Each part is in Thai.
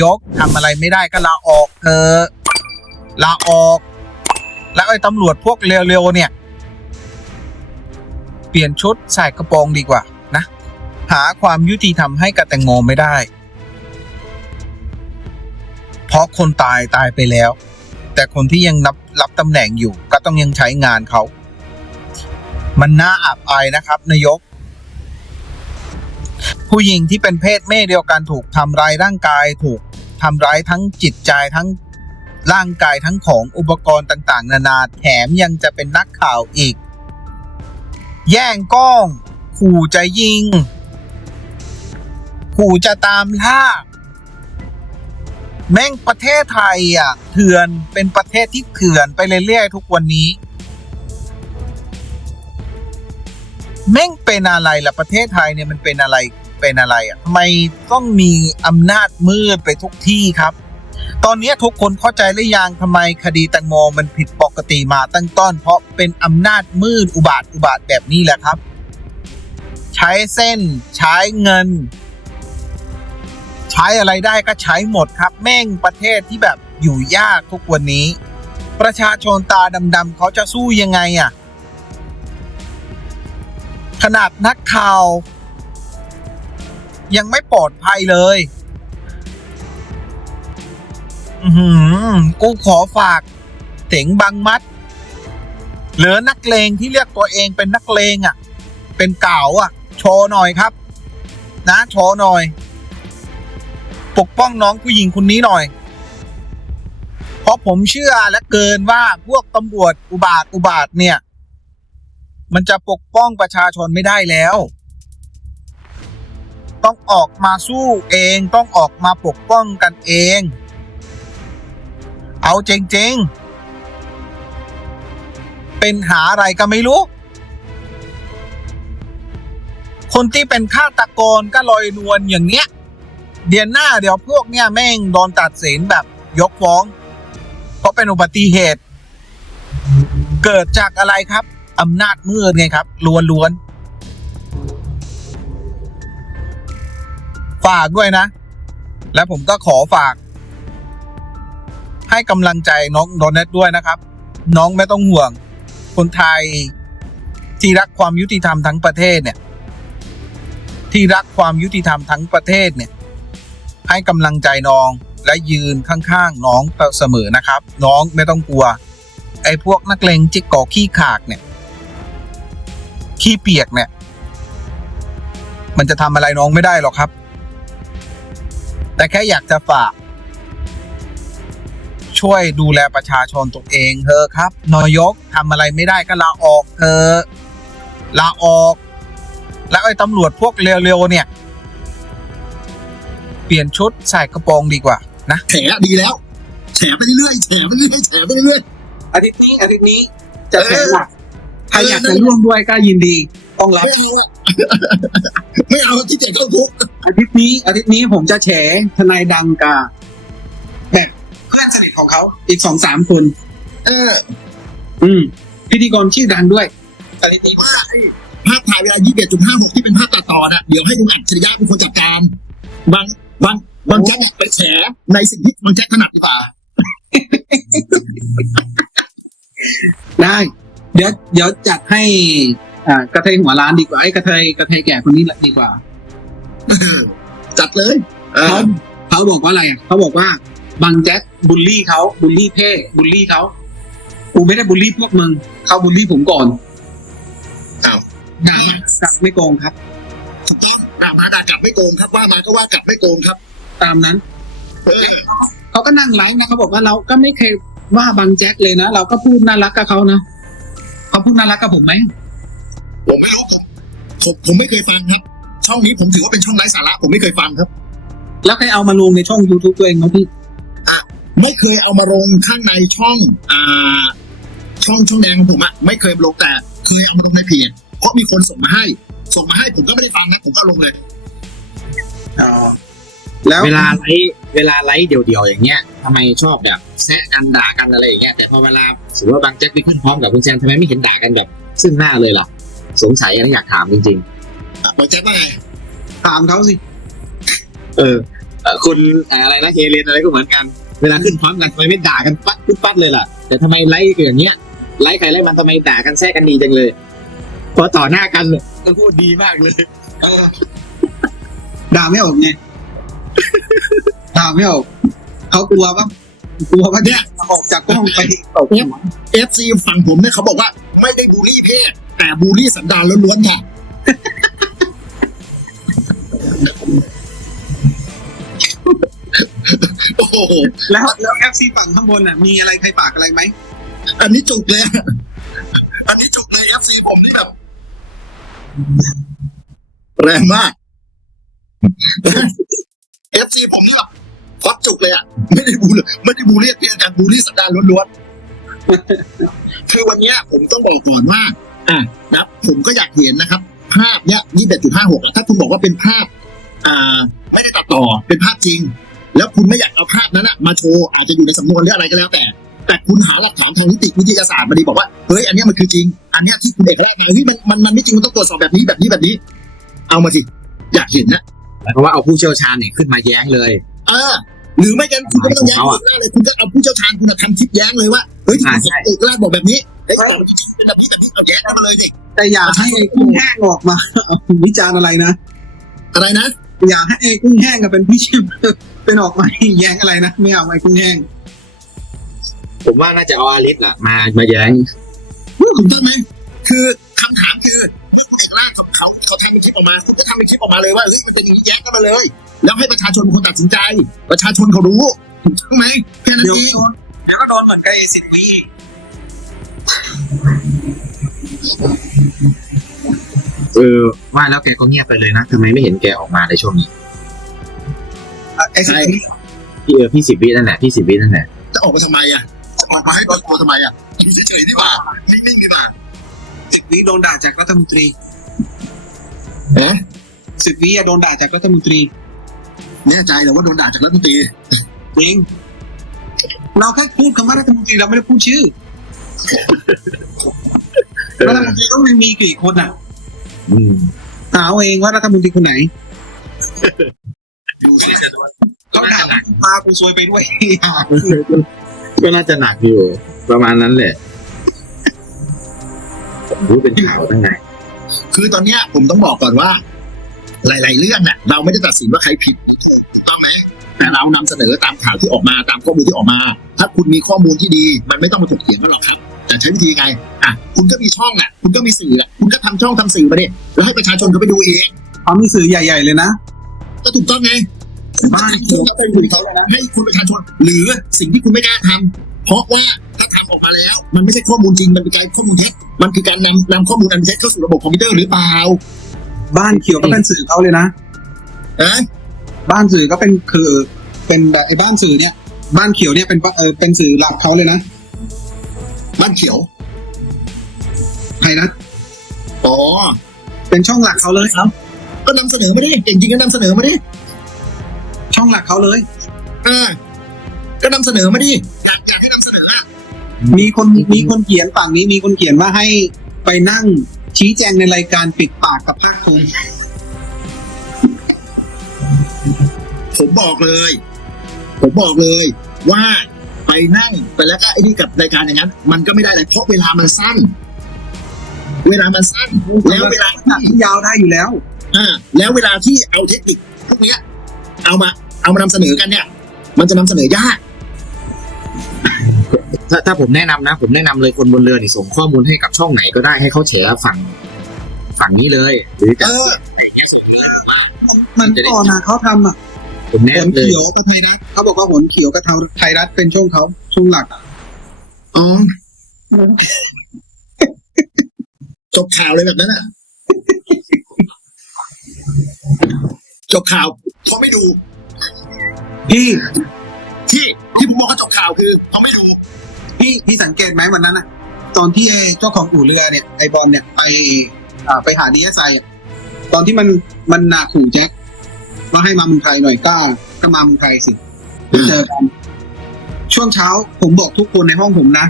ยกทำอะไรไม่ได้ก็ลาออกเธอะลาออก แล้วไอ้ตำรวจพวกเร็วๆเนี่ย เปลี่ยนชุดใส่กระโปรงดีกว่านะ หาความยุติธรรมให้กับแตงโมไม่ได้ เพราะคนตายตายไปแล้ว แต่คนที่ยังนับรับตำแหน่งอยู่ก็ต้องยังใช้งานเขา มันน่าอับอายนะครับนายก ผู้หญิงที่เป็นเพศแม่เดียวกันถูกทำร้ายร่างกายถูกทำร้ายทั้งจิตใจทั้งร่างกายทั้งของอุปกรณ์ต่างๆ นานาแถมยังจะเป็นนักข่าวอีก แย่งกล้องขู่จะยิง ขู่จะตามล่าแม่งประเทศไทยอะเถื่อนเป็นประเทศที่เถื่อนไปเรื่อยๆทุกวันนี้ แม่งเป็นอะไรล่ะประเทศไทยเนี่ยมันเป็นอะไร เป็นอะไรอะทำไมต้องมีอำนาจมืดไปทุกที่ครับ ตอนนี้ทุกคนเข้าใจหรือยังทำไมคดีแตงโมมันผิดปกติมาตั้งต้น เพราะเป็นอำนาจมืดอุบาทอุบาทแบบนี้แหละครับ ใช้เส้น ใช้เงิน ใช้อะไรได้ก็ใช้หมดครับ แม่งประเทศที่แบบอยู่ยากทุกวันนี้ ประชาชนตาดำๆเขาจะสู้ยังไงอะขนาดนักข่าว ยังไม่ปลอดภัยเลย อือกูขอฝากเจ๋งบางมัด เหลือนักเลงที่เรียกตัวเองเป็นนักเลงอะ เป็นเก่าอะ โชว์หน่อยครับ นะโชว์หน่อย ปกป้องน้องผู้หญิงคนนี้หน่อย เพราะผมเชื่อและเกินว่าพวกตำรวจอุบาทอุบาทเนี่ย มันจะปกป้องประชาชนไม่ได้แล้ว ต้องออกมาสู้เองต้องออกมาปกป้องกันเอง เอาจริงๆ เป็นหาอะไรก็ไม่รู้ คนที่เป็นฆาตกรก็ลอยนวลอย่างเนี้ย เดือนหน้าเดี๋ยวพวกเนี้ยแม่งโดนตัดสินแบบยกฟ้อง เพราะเป็นอุบัติเหตุ เกิดจากอะไรครับอำนาจมืดไงครับล้วนๆ ฝากด้วยนะ และผมก็ขอฝาก ให้กำลังใจน้องโดนเนตด้วยนะครับ น้องไม่ต้องห่วง คนไทยที่รักความยุติธรรมทั้งประเทศเนี่ย ที่รักความยุติธรรมทั้งประเทศเนี่ย ให้กำลังใจน้องและยืนข้างๆน้องเสมอนะครับ น้องไม่ต้องกลัว ไอ้พวกนักเลงจิกกอขี้ขากเนี่ย ขี้เปียกเนี่ย มันจะทำอะไรน้องไม่ได้หรอกครับ แต่แค่อยากจะฝาก ช่วยดูแลประชาชนตัวเองเธอะครับนายกทำอะไรไม่ได้ก็ลาออกเธอะลาออก แล้วไอ้ตำรวจพวกเร็วๆเนี่ย เปลี่ยนชุดใส่กระโปรงดีกว่า นะแฉดีแล้วแฉไปเรื่อยๆแฉไปเรื่อยๆแฉไปเรื่อยอาทิตย์นี้อาทิตย์นี้จะเออแข่งหนักใครอยากจะร่วมด้วยก็ยินดี ต้องๆรับ ไม่เอาอะไม่เอาที่เจ๊เข้าคุกอาทิตย์นี้อาทิตย์นี้ผมจะแฉทนายดังกาแบบเพื่อนสนิทของเขาอีกสองสามคน เออ อืม พิธีกรชื่อดังด้วยอาทิตย์นี้ว่าไอ้ภาพถ่ายเวลา 21.56 ที่เป็นภาพตัดต่อน่ะ เดี๋ยวให้คุณอัจฉริยะเป็นคนจัดการ บางบางบางแจ็คอะไปแฉในสิ่งที่บางแจ็คถนัดดีกว่า ได้ เดี๋ยวเดี๋ยวจัดให้ อ่ากระเทยหัวร้านดีกว่าไอ้กระเทยกระเทยแก่คนนี้แหละดีกว่าเออจัดเลยเอเขาอเขาบอกว่าอะไรอะเขาบอกว่าบางแจ็คบูลลี่เขาบูลลี่เพ่บูลลี่เขากูไม่ได้บูลลี่พวกมึงเขาบูลลี่ผมก่อนอ้าวด่าสักไม่โกงครับถูกต้องด่ามาด่ากลับไม่โกงครับ ว่ามาก็ว่ากลับไม่โกงครับ ตามนั้นเออเขาก็นั่งไลฟ์นะเขาบอกว่าเราก็ไม่เคยว่าบางแจ็คเลยนะเราก็พูดน่ารักกับเขานะเขาพูดน่ารักกับผมไหม ผมไม่รู้ผมผมไม่เคยฟังครับ ช่องนี้ผมถือว่าเป็นช่องไร้สาระ ผมไม่เคยฟังครับ แล้วใครเอามาลงในช่อง YouTube ตัวเองไหมพี่ไม่เคยเอามาลงข้างในช่อง อ่า ช่องช่องแดงของผมอะไม่เคยลงแต่เคยเอามาลงในเพจเพราะมีคนส่งมาให้ ส่งมาให้ผมก็ไม่ได้ฟังนะผมก็ลงเลยอ๋อแล้วเวลาไลฟ์เวลาไลฟ์เดี่ยวๆอย่างเงี้ยทำไมชอบแบบแซะกันด่ากันอะไรอย่างเงี้ยแต่พอเวลาสมมติว่าบางแจ็คไปขึ้นพร้อมกับคุณแซมทำไมไม่เห็นด่ากันแบบ ซึ่งหน้าเลยล่ะ สงสัยอะไรอยากถามจริงอะบางแจ๊คว่าไง ถามเขาสิๆเออเอ่อคุณเอ่ออะไรนะเฮเลนอะไรก็เหมือนกัน เวลาขึ้นพร้อมกันทำไมไม่ด่ากันปัดปุ๊บปัดเลยล่ะ แต่ทำไมไลค์อย่างเงี้ยไลค์ใครไลค์มันทำไมด่ากันแทรกกันดีจังเลย พอต่อหน้ากันก็พูดดีมากเลยด่าไม่ออกไงด่าไม่ออกเขากลัวป่ะกลัวป่ะเนี่ยออกจากกล้องไปตกหัวเอฟซีฝั่งผมเนี่ยเขาบอกว่า ไม่ได้บูลลี่เพศ แต่บูลลี่สันดานล้วนๆค่ะโอ้โหแล้วแล้วเอฟซีฝั่งข้างบนอะมีอะไรใครฝากอะไรไหมอันนี้จุกเลยอะอันนี้จุกเลยเอฟซีผมนี่แบบแรงมากเอฟซีผมนี่แบบควัดจุกเลยอะไม่ได้บูลไม่ได้บูลลี่เพศแต่บูลลี่สันดานล้วนๆคือวันเนี้ยผมต้องบอกก่อนว่า อะนะผมก็อยากเห็นนะครับ ภาพเนี้ยยี่สิบจุดห้าหกถ้าคุณบอกว่าเป็นภาพ อ่า ไม่ได้ตัดต่อเป็นภาพจริง แล้วคุณไม่อยากเอาภาพนั้นอะมาโชว์อาจจะอยู่ในสำนวนหรืออะไรก็แล้วแต่ แต่คุณหาหลักฐานทางนิติวิทยาศาสตร์มาดีบอกว่าเฮ้ยอันเนี้ยมันคือจริง อันเนี้ยที่คุณเอกแรกมาเฮ้ยมันมันมันไม่จริงมันต้องตรวจสอบแบบนี้แบบนี้แบบนี้ เอามาสิอยากเห็นนะเพราะว่าเอาผู้เชี่ยวชาญเนี่ยขึ้นมาแย้งเลย เออ หรือไม่งั้นคุณก็ไม่ต้องแย้งของเขาอะเอกราชเลยคุณก็เอาผู้เชี่ยวชาญคุณอะทำคลิปแย้งเลยว่าเฮ้ยที่อ่าคุณใช่ เอกราชบอกแบบนี้เฮ้ยแต่มันจริงๆเป็นแบบนี้แบบนี้เอาแย้งกันมาเลยดิแต่อย่าให้ไอ้กุ้งแห้งออกมาเอาวิจารณ์อะไรนะ อะไรนะอย่าให้ไอ้กุ้งแห้งกับเป็นพี่ชิมเป็นออกมาแย้งอะไรนะไม่เอาไอ้กุ้งแห้งผมว่าน่าจะเอาอาลิสล่ะมามาแย้งถูกต้องไหมคือคำถามคือเอกราชเขาเขาเขาทำเป็นคลิปออกมาคุณก็ทำเป็นคลิปออกมาเลยว่าเฮ้ยมันเป็นอย่างนี้แย้งกันมาเลย แล้วให้ประชาชนเป็นคนตัดสินใจ ประชาชนเขารู้ถูกต้องไหมแค่นั้นเดี๋ยวเองโดน เดี๋ยวก็โดนเหมือนกับไอ้สิบวีเออว่าแล้วแกก็เงียบไปเลยนะทำไมไม่เห็นแกออกมาในช่วงนี้ไอ้สิบวีพี่เออพี่สิบวินั่นแหละพี่สิบวินั่นแหละจะออกมาทำไมอะจะออกมาให้โดนตัวทำไมอะอยู่เฉยๆดีกว่านิ่งๆดีกว่าสิบวีโดนด่าจากรัฐมนตรีเอ๊ะสิบวีอะโดนด่าจากรัฐมนตรีแน่ใจเหรอว่าโดนด่าจากรัฐมนตรีเอง เราแค่พูดคำว่ารัฐมนตรีเราไม่ได้พูดชื่อรัฐมนตรีต้องมีกี่คนอะอืมหาเอาเองว่ารัฐมนตรีคนไหนดูสิเขาด่าพากูซวยไปด้วยก็น่าจะหนักอยู่ ประมาณนั้นแหละผมรู้เป็นข่าวตั้งไงคือตอนเนี้ยผมต้องบอกก่อนว่า หลาย ๆ เรื่องน่ะ เราไม่ได้ตัดสินว่าใครผิดหรือถูกถูกต้องไหม แต่เรานำเสนอตามข่าวที่ออกมาตามข้อมูลที่ออกมา ถ้าคุณมีข้อมูลที่ดี มันไม่ต้องมาถกเถียงกันหรอกครับ แต่ใช้วิธีไงอะคุณก็มีช่องอะ คุณก็มีสื่ออะคุณก็ทำช่องทำสื่อมาดิแล้วให้ประชาชนเขาไปดูเองเขามีสื่อใหญ่ ๆ เลยนะก็ถูกต้องไงบ้านคุณก็ไปดูเขาเลยนะให้คุณประชาชน หรือสิ่งที่คุณไม่กล้าทำเพราะว่าถ้าทำออกมาแล้ว มันไม่ใช่ข้อมูลจริงมันเป็นการข้อมูลเท็จมันคือการนำนำข้อมูลอันเท็จเข้าสู่ระบบคอมพิวเตอร์หรือเปล่า บ้านเขียวก็เป็นสื่อเขาเลยนะเอ๊ะ บ้านสื่อก็เป็นคือเป็นแบบไอ้บ้านสื่อเนี่ย บ้านเขียวเนี่ยเป็นเออเป็นสื่อหลักเขาเลยนะ บ้านเขียวไทยนะอ๋อเป็นช่องหลักเขาเลยก็นำเสนอมาดิเก่งจริงก็นำเสนอมาดิช่องหลักเขาเลยอ่าก็นำเสนอมาดิอยากให้นำเสนออะมีคนมีคนเขียนฝั่งนี้มีคนเขียนว่าให้ไปนั่งชี้แจงในรายการปิดปากกับภาคภูมิ ผมบอกเลย ผมบอกเลยว่าไปนั่งไปแล้วก็ไอ้นี่กับรายการอย่างนั้น มันก็ไม่ได้เลยเพราะเวลามันสั้น เวลามันสั้น แล้วเวลาที่ยาวได้อยู่แล้วอ่าแล้วเวลาที่เอาเทคนิคพวกเนี้ย เอามา เอามานำเสนอกันเนี่ย มันจะนำเสนอยากถ้าถ้าผมแนะนำนะ ผมแนะนำเลยคนบนเรือนี่ส่งข้อมูลให้กับช่องไหนก็ได้ให้เขาแฉฝั่งฝั่งนี้เลย หรือเอจะอมันก่อนนะเขาทำอะ ผมหแนะนนำเลยเขียวกับไทยรัฐเขาบอกว่าหนเขียวกับไทยรัฐเป็นช่วงเขาช่วงหลักอ๋อจบข่าวเลยแบบนั้นอะจบข่าวเขาไม่ดูพี่ที่ที่ผมบอกว่าจบข่าวคือเขาไม่ดูพี่พี่สังเกตไหมวันนั้นอะ ตอนที่ไอ้เจ้าของอู่เรือเนี่ยไอบอลเนี่ยไปอ่าไปหาดีเอสไอตอนที่มันมันหนาขู่แจ็ค ว่าให้มาเมืองไทยหน่อยกล้าก็มาเมืองไทยสิเจอกันช่วงเช้าผมบอกทุกคนในห้องผมนะ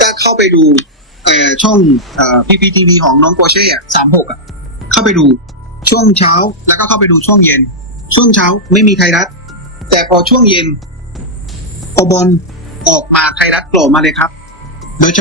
ก็เข้าไปดูเอ่อช่องเอ่อพีพีทีวีของน้องโปเช่อะสามหกอะเข้าไปดูช่วงเช้าแล้วก็เข้าไปดูช่วงเย็น ช่วงเช้าไม่มีไทยรัฐ แต่พอช่วงเย็นอบอลออกมาไทยรัฐโผล่มาเลยครับโดยเฉ